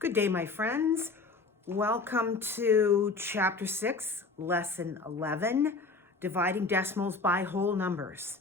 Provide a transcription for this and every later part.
Good day, my friends. Welcome to Chapter 6, Lesson 11, Dividing Decimals by Whole Numbers.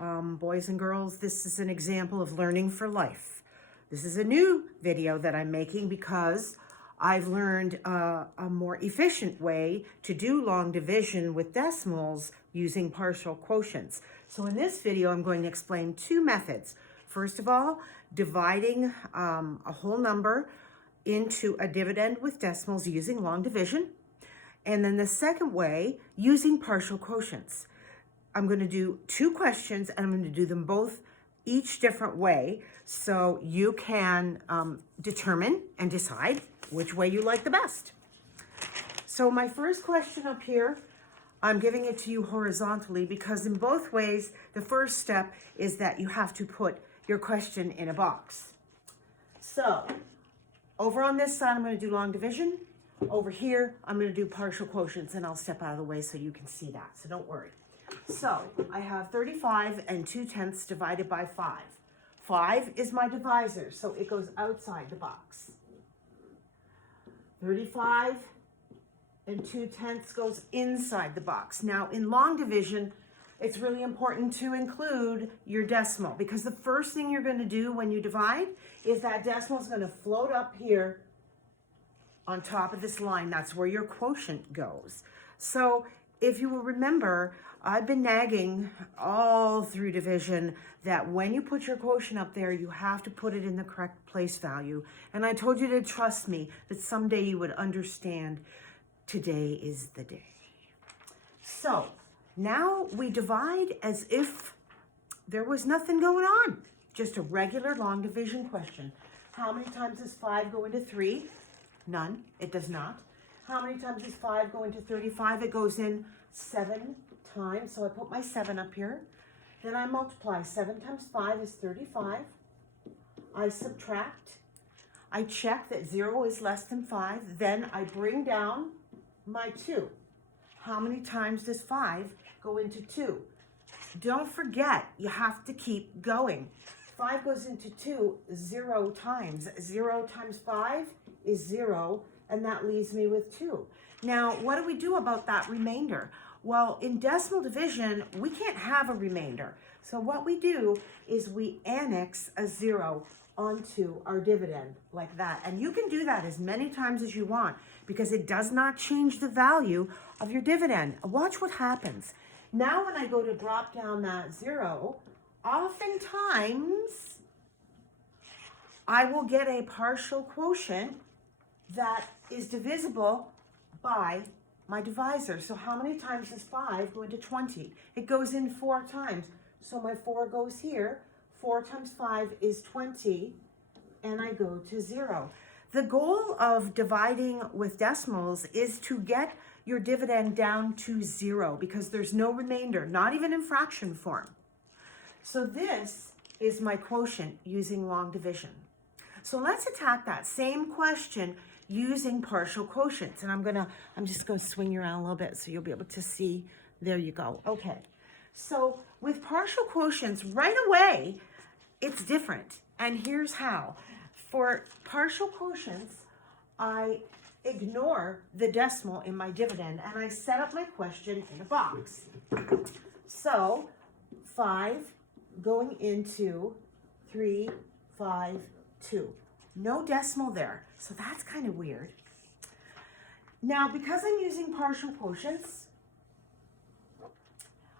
Boys and girls, this is an example of learning for life. This is a new video that I'm making because I've learned a more efficient way to do long division with decimals using partial quotients. So in this video, I'm going to explain two methods. First of all, dividing a whole number into a dividend with decimals using long division. And then the second way, using partial quotients. I'm going to do two questions and I'm going to do them both each different way so you can determine and decide which way you like the best. So my first question up here, I'm giving it to you horizontally because in both ways, the first step is that you have to put your question in a box. So over on this side, I'm going to do long division. Over here, I'm going to do partial quotients, and I'll step out of the way so you can see that, so don't worry. So I have 35 and 2/10 divided by 5. 5 is my divisor, so it goes outside the box. 35 and 2/10 goes inside the box. Now, in long division, it's really important to include your decimal because the first thing you're going to do when you divide is that decimal is going to float up here on top of this line. That's where your quotient goes. So if you will remember, I've been nagging all through division that when you put your quotient up there, you have to put it in the correct place value. And I told you to trust me that someday you would understand. Today is the day. So now we divide as if there was nothing going on. Just a regular long division question. How many times does 5 go into 3? None, it does not. How many times does 5 go into 35? It goes in 7 times. So I put my 7 up here. Then I multiply. 7 times 5 is 35. I subtract. I check that 0 is less than 5. Then I bring down my 2. How many times does 5 go into 2? Don't forget, you have to keep going. 5 goes into 2 0 times. 0 times 5 is 0, and that leaves me with 2. Now, what do we do about that remainder? Well, in decimal division, we can't have a remainder. So what we do is we annex a 0 onto our dividend like that. And you can do that as many times as you want because it does not change the value of your dividend. Watch what happens. Now when I go to drop down that 0, oftentimes I will get a partial quotient that is divisible by my divisor. So how many times does 5 go into 20? It goes in 4 times. So my 4 goes here. 4 times 5 is 20, and I go to 0. The goal of dividing with decimals is to get your dividend down to 0 because there's no remainder, not even in fraction form. So this is my quotient using long division. So let's attack that same question using partial quotients. And I'm just going to swing you around a little bit so you'll be able to see. There you go. Okay. So with partial quotients, right away, it's different. And here's how. For partial quotients, I ignore the decimal in my dividend and I set up my question in a box. So 5 going into 3, 5, 2. No decimal there. So that's kind of weird. Now, because I'm using partial quotients,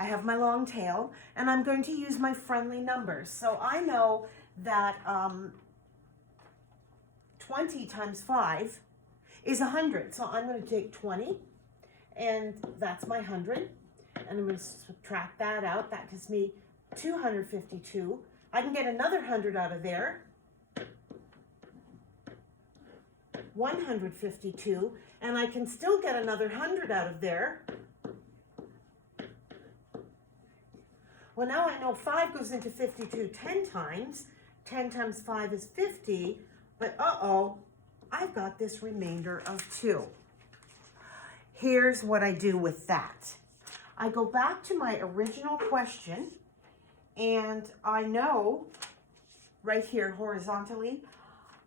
I have my long tail, and I'm going to use my friendly numbers. So I know that 20 times 5 is 100. So I'm going to take 20, and that's my 100. And I'm going to subtract that out. That gives me 252. I can get another 100 out of there. 152. And I can still get another 100 out of there. Well, now I know 5 goes into 52 10 times. 10 times 5 is 50. But I've got this remainder of 2. Here's what I do with that. I go back to my original question, and I know right here horizontally,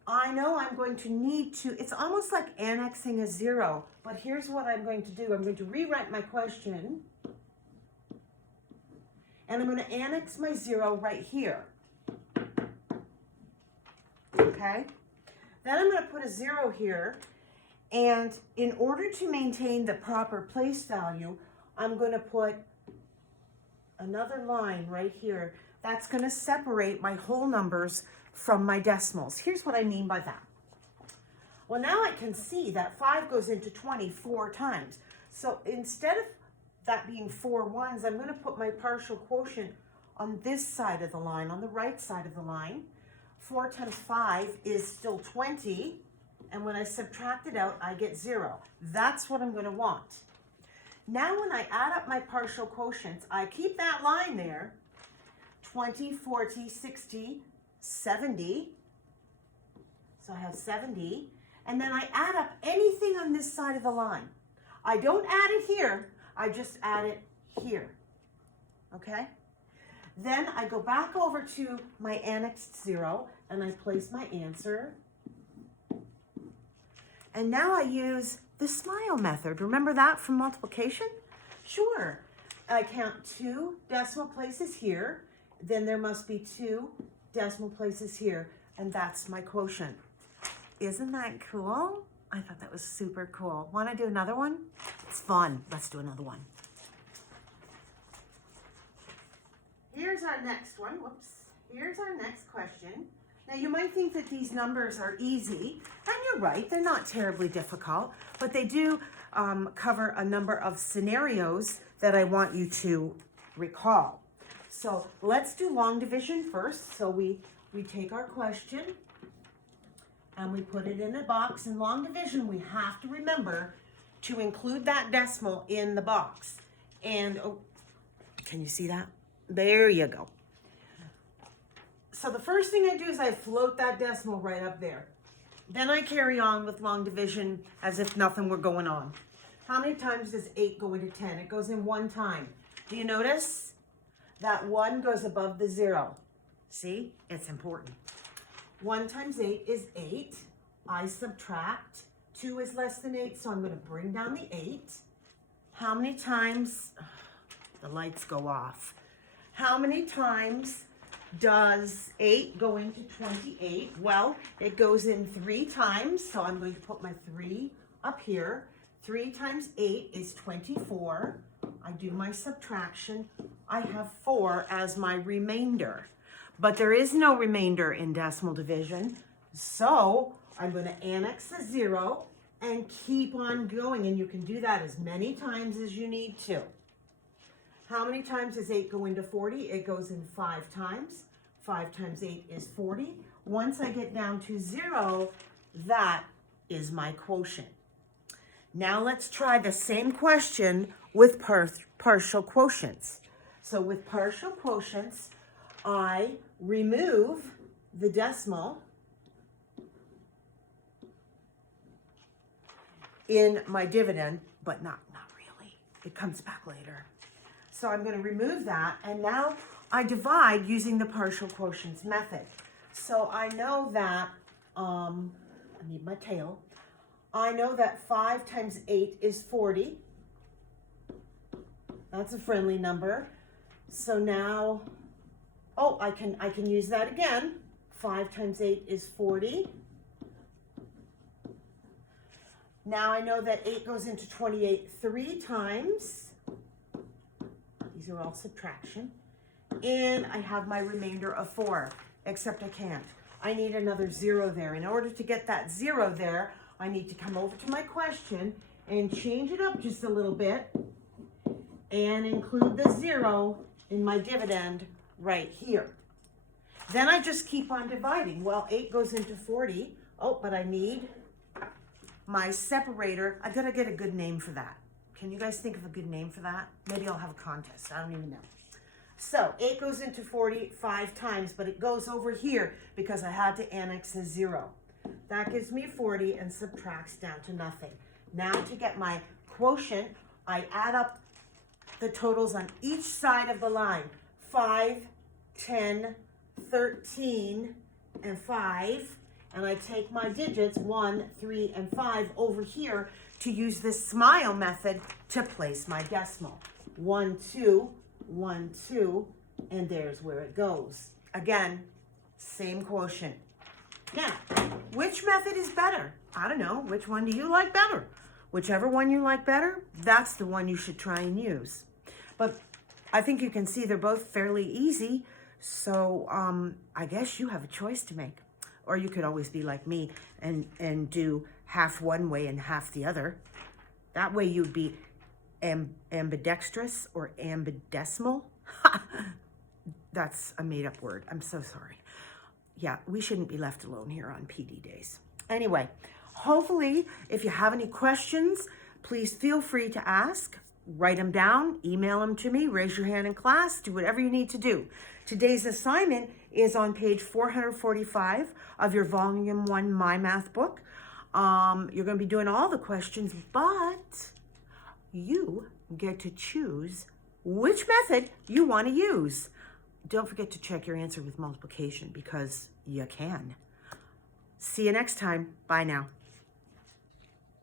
I know I'm going to need to, it's almost like annexing a 0, but here's what I'm going to do. I'm going to rewrite my question, and I'm going to annex my 0 right here. Okay? Then I'm going to put a 0 here, and in order to maintain the proper place value, I'm going to put another line right here. That's going to separate my whole numbers from my decimals. Here's what I mean by that. Well, now I can see that 5 goes into 20 4 times. So instead of that being 4 ones, I'm going to put my partial quotient on this side of the line, on the right side of the line. 4 times 5 is still 20, and when I subtract it out, I get 0. That's what I'm going to want. Now when I add up my partial quotients, I keep that line there, 20, 40, 60, 70. So I have 70. And then I add up anything on this side of the line. I don't add it here. I just add it here. Okay? Then I go back over to my annexed 0 and I place my answer. And now I use the SMILE method. Remember that from multiplication? Sure. I count 2 decimal places here. Then there must be 2 decimal places here. And that's my quotient. Isn't that cool? I thought that was super cool. Want to do another one? It's fun. Let's do another one. Here's our next one. Whoops. Here's our next question. Now you might think that these numbers are easy, and you're right, they're not terribly difficult, but they do cover a number of scenarios that I want you to recall. So let's do long division first. So we take our question and we put it in a box. In long division, we have to remember to include that decimal in the box. And, oh, can you see that? There you go. So the first thing I do is I float that decimal right up there. Then I carry on with long division as if nothing were going on. How many times does 8 go into 10? It goes in 1 time. Do you notice? That 1 goes above the 0. See? It's important. 1 times 8 is 8. I subtract. 2 is less than 8, so I'm going to bring down the 8. How many times? The lights go off. How many times does 8 go into 28? Well, it goes in 3 times, so I'm going to put my 3 up here. 3 times 8 is 24. I do my subtraction. I have 4 as my remainder. But there is no remainder in decimal division, so I'm going to annex a 0 and keep on going, and you can do that as many times as you need to. How many times does 8 go into 40? It goes in 5 times. 5 times 8 is 40. Once I get down to 0, that is my quotient. Now let's try the same question with partial quotients. So with partial quotients, I remove the decimal in my dividend, but not really. It comes back later. So I'm going to remove that, and now I divide using the partial quotients method. So I know that, I need my tail. I know that 5 times 8 is 40. That's a friendly number. So now, oh, I can use that again. 5 times 8 is 40. Now I know that 8 goes into 28 3 times. These are all subtraction. And I have my remainder of 4, except I can't. I need another 0 there. In order to get that 0 there, I need to come over to my question and change it up just a little bit and include the 0 in my dividend right here. Then I just keep on dividing. Well, 8 goes into 40. Oh, but I need my separator. I gotta get a good name for that. Can you guys think of a good name for that? Maybe I'll have a contest. I don't even know. So 8 goes into 40 5 times, but it goes over here because I had to annex a 0. That gives me 40 and subtracts down to nothing. Now to get my quotient, I add up the totals on each side of the line. 5, 10, 13, and 5. and I take my digits 1, 3, and 5 over here to use this smile method to place my decimal. 1, 2, 1, 2, and there's where it goes. Again, same quotient. Now, which method is better? I don't know. Which one do you like better? Whichever one you like better, that's the one you should try and use. But I think you can see they're both fairly easy. So I guess you have a choice to make. Or you could always be like me and do half one way and half the other. That way you'd be ambidextrous or ambidecimal. That's a made-up word. I'm so sorry. Yeah, we shouldn't be left alone here on PD days. Anyway, hopefully, if you have any questions, please feel free to ask. Write them down, email them to me, raise your hand in class, do whatever you need to do. Today's assignment is on page 445 of your Volume 1 My Math book. You're going to be doing all the questions, but you get to choose which method you want to use. Don't forget to check your answer with multiplication because you can. See you next time. Bye now.